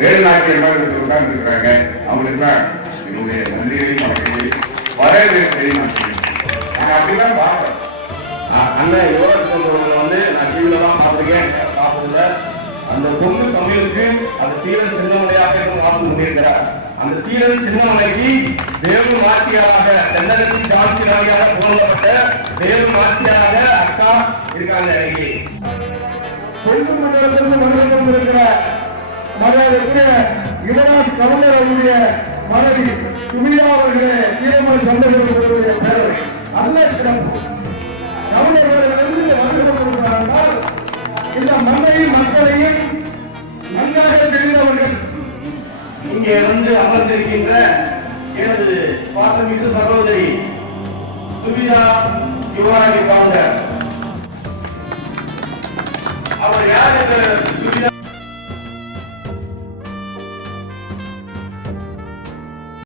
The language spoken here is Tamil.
வேலுநாட்டியம் மாதிரி உட்கார்ந்து இருக்கிறாங்க. அவங்களுக்குலாம் என்னுடைய நன்றிகளையும் அவர்களையும் வரவேற்பையும் நான் அப்படிலாம் பார்ப்பேன். அண்ணன் யுவராஜ் சொல்றவங்களை வந்து நான் டிவியில தான் பார்த்துருக்கேன், பார்த்ததில்ல. அந்த பொண்ணு தமிழுக்கு அந்த தீரன் சின்னமலையாக வாழ்ந்து கொண்டிருக்கிறார். அந்த தீரன் சின்னமலைக்கு தேவ மாட்சியாக தென்னரசி காட்சியாக புகழப்பட்ட தேவ மாட்சியாக அக்கா இருக்காங்க. இன்னைக்கு கொண்டு மண்டலத்திலிருந்து மனிதன் கொண்டிருக்கிற மகளிருக்கு யுவராஜ் கவர்னர் அவருடைய மனைவி சுமிதா அவர்களே தீரமலை சந்தேகங்களுடைய பேரவை நல்ல சிறப்பு. கவர்னர்களிலிருந்து வந்து கொண்டிருக்கிறார்கள். இந்த மண்ணையும் மக்களையும் நன்றாக தெரிந்தவர்கள் இங்கே வந்து அமர்ந்திருக்கின்ற எனது பாசமிகு சகோதரி சுமிதா யுவராஜ் கவர்னர். அவர் யார் என்று